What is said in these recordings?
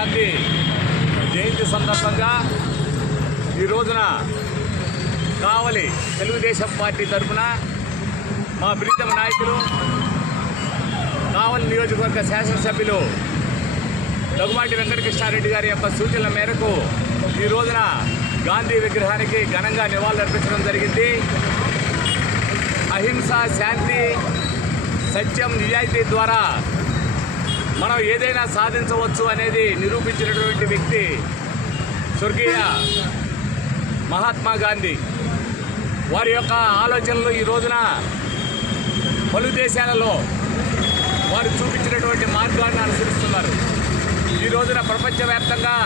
గాంధీ జయంతి సందర్భంగా ఈ రోజున కావలి తెలుగుదేశం పార్టీ తరఫున మా ప్రీతమ నాయకులు కావలి నియోజకవర్గ శాసనసభ్యులు దగ్గుమాటి వెంకటకృష్ణారెడ్డి గారి యొక్క సూచనల మేరకు ఈ రోజున గాంధీ విగ్రహానికి ఘనంగా నివాళులర్పించడం జరిగింది. అహింస, శాంతి, సత్యం, నిజాయితీ ద్వారా మనం ఏదైనా సాధించవచ్చు అనేది నిరూపించినటువంటి వ్యక్తి స్వర్గీయ మహాత్మా గాంధీ. వారి యొక్క ఆలోచనలు ఈ రోజున పలు దేశాలలో వారు చూపించినటువంటి మార్గాన్ని అనుసరిస్తున్నారు. ఈ రోజున ప్రపంచవ్యాప్తంగా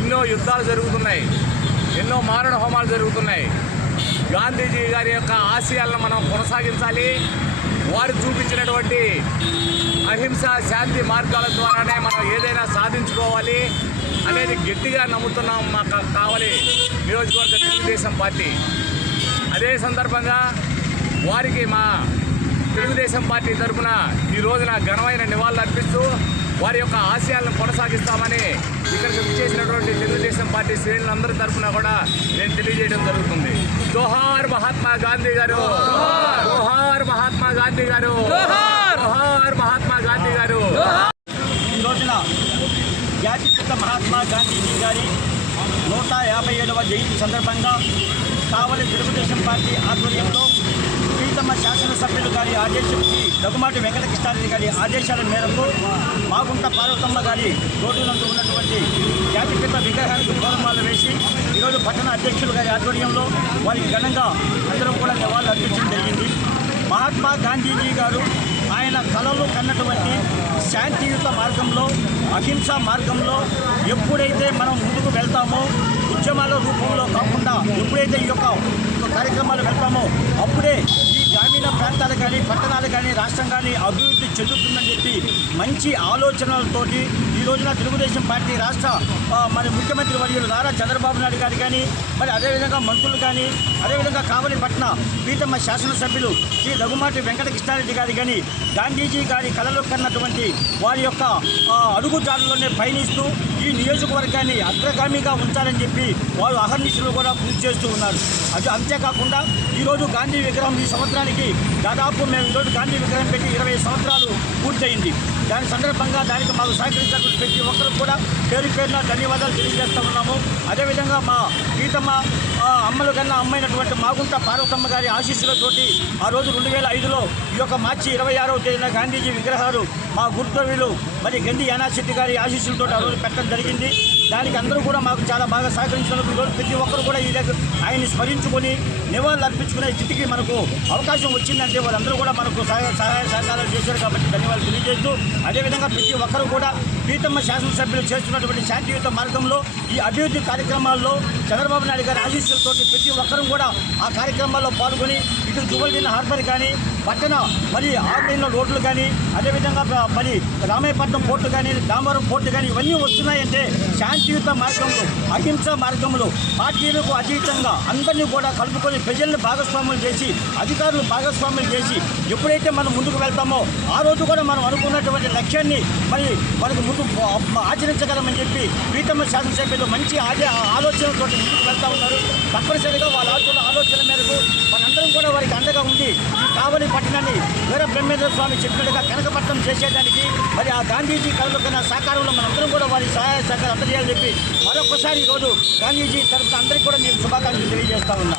ఎన్నో యుద్ధాలు జరుగుతున్నాయి, ఎన్నో మారణ హోమాలు జరుగుతున్నాయి. గాంధీజీ గారి యొక్క ఆశయాలను మనం కొనసాగించాలి. వారు చూపించినటువంటి అహింస, శాంతి మార్గాల ద్వారానే మనం ఏదైనా సాధించుకోవాలి అనేది గట్టిగా నమ్ముతున్నాం మా కావలి నియోజకవర్గ తెలుగుదేశం పార్టీ. అదే సందర్భంగా వారికి మా తెలుగుదేశం పార్టీ తరఫున ఈ రోజున ఘనమైన నివాళులు అర్పిస్తూ వారి యొక్క ఆశయాలను కొనసాగిస్తామని ఇక్కడికి చేసినటువంటి తెలుగుదేశం పార్టీ శ్రేణులందరి తరఫున కూడా నేను తెలియజేయడం జరుగుతుంది. జోహార్ మహాత్మా గాంధీ గారు, జోహార్ మహాత్మా గాంధీ గారు, జోహార్ మహాత్మా గాంధీ గారు. ఈ రోజున జాతిపిత మహాత్మా గాంధీజీ గారి 157వ జయంతి సందర్భంగా కావలి తెలుగుదేశం పార్టీ ఆధ్వర్యంలో ప్రీతమ శాసనసభ్యులు గారి ఆదేశం, దగ్గుమాటి వెంకటకృష్ణారెడ్డి గారి ఆదేశాల మేరకు మాగుంట పార్వతమ్మ గారి రోడ్డు నందు ఉన్నటువంటి జాతిపిత విగ్రహానికి పూలమాలలు వేసి ఈరోజు పట్టణ అధ్యక్షులు గారి ఆధ్వర్యంలో వారికి ఘనంగా అందరం కూడా నివాళులు అర్పించడం జరిగింది. మహాత్మా గాంధీజీ గారు ఆయన కలలు కన్నటువంటి శాంతియుత మార్గంలో, అహింస మార్గంలో ఎప్పుడైతే మనం ముందుకు వెళ్తామో, ఉద్యమాల రూపంలో కాకుండా ఎప్పుడైతే ఈ యొక్క కార్యక్రమాలు వెళ్తామో అప్పుడే ఈ గ్రామీణ ప్రాంతాలు కానీ, పట్టణాలు కానీ, రాష్ట్రం కానీ అభివృద్ధి చెందుతుందని చెప్పి మంచి ఆలోచనలతోటి ఈ రోజున తెలుగుదేశం పార్టీ రాష్ట్ర మరి ముఖ్యమంత్రి వర్యులు నారా చంద్రబాబు నాయుడు గారు కానీ, మరి అదేవిధంగా మంత్రులు కానీ, అదేవిధంగా కావలి పట్టణ ప్రీతమ శాసనసభ్యులు శ్రీ దగ్గుమాటి వెంకటకృష్ణారెడ్డి గారు కానీ గాంధీజీ గారి కలలు కన్నటువంటి వారి యొక్క అడుగుజాడల్లోనే పయనిస్తూ ఈ నియోజకవర్గాన్ని అగ్రగామిగా ఉంచాలని చెప్పి వారు అహర్నిశలు కూడా కృషి చేస్తూ ఉన్నారు. అది అంతేకాకుండా ఈరోజు గాంధీ విగ్రహం ఈ సంవత్సరానికి దాదాపు మేము ఈరోజు గాంధీ విగ్రహం పెట్టి 20 సంవత్సరాలు పూర్తయింది. దాని సందర్భంగా దానికి మాకు సహకరించినటువంటి ప్రతి ఒక్కరికి కూడా పేరు పేరున ధన్యవాదాలు తెలియజేస్తూ ఉన్నాము. అదేవిధంగా మా ప్రీతమ అమ్మలు కన్నా అమ్మైనటువంటి మాగుంట పార్వతమ్మ గారి ఆశీస్సులతోటి ఆ రోజు 2005లో ఈ యొక్క మార్చి 26వ తేదీన గాంధీజీ విగ్రహాలు మా గుర్తవ్యులు మరి గండి యానాశెట్టి గారి ఆశీస్సులతో ఆ రోజు పెట్టడం జరిగింది. దానికి అందరూ కూడా మాకు చాలా బాగా సహకరించినందుకు ఈరోజు ప్రతి ఒక్కరు కూడా ఈ దగ్గర ఆయన్ని స్మరించుకొని నివాళులు అర్పించుకునే స్థితికి మనకు అవకాశం వచ్చిందంటే వాళ్ళందరూ కూడా మనకు సహాయ సహకారాలు చేశారు కాబట్టి ధన్యవాదాలు తెలియజేస్తూ, అదేవిధంగా ప్రతి ఒక్కరు కూడా ప్రీతమ శాసనసభ్యులు చేస్తున్నటువంటి శాంతియుత మార్గంలో ఈ అభివృద్ధి కార్యక్రమాల్లో చంద్రబాబు నాయుడు గారి ఆశీస్సులతో ప్రతి ఒక్కరూ కూడా ఆ కార్యక్రమాల్లో పాల్గొని ఇటు జువల్దిన హార్బర్ కానీ, పట్టణ మరి 6 లైన్ల రోడ్లు కానీ, అదేవిధంగా మరి రామాయపట్నం పోర్టు కానీ, దామవరం పోర్టు కానీ ఇవన్నీ వస్తున్నాయంటే శాంతియుత మార్గంలో, అహింస మార్గంలో పార్టీలకు అతీతంగా అందరినీ కూడా కలుపుకొని ప్రజలను భాగస్వాములు చేసి, అధికారులు భాగస్వాములు చేసి ఎప్పుడైతే మనం ముందుకు వెళ్తామో ఆ రోజు కూడా మనం అనుకున్నటువంటి లక్ష్యాన్ని మరి మనకు ముందు ఆచరించగలమని చెప్పి ప్రీతమ శాసనసభ్యులు మంచి ఆలోచనలతో ముందుకు వెళ్తూ ఉన్నారు. తప్పనిసరిగా వాళ్ళ ఆలోచన మేరకు మనందరం కూడా వారికి అండగా ఉండి ఈ కావలి పట్టణాన్ని వీర బ్రహ్మేంద్ర స్వామి చెప్పినట్టుగా కనకపట్నం చేసేదానికి మరి ఆ గాంధీజీ కళలు కన్నా సహకారంలో మనందరం కూడా వారి సహాయ సహకారం అందజేయాలని చెప్పి మరొకసారి ఈరోజు గాంధీజీ తరఫున అందరికీ కూడా నేను శుభాకాంక్షలు తెలియజేస్తా ఉన్నా.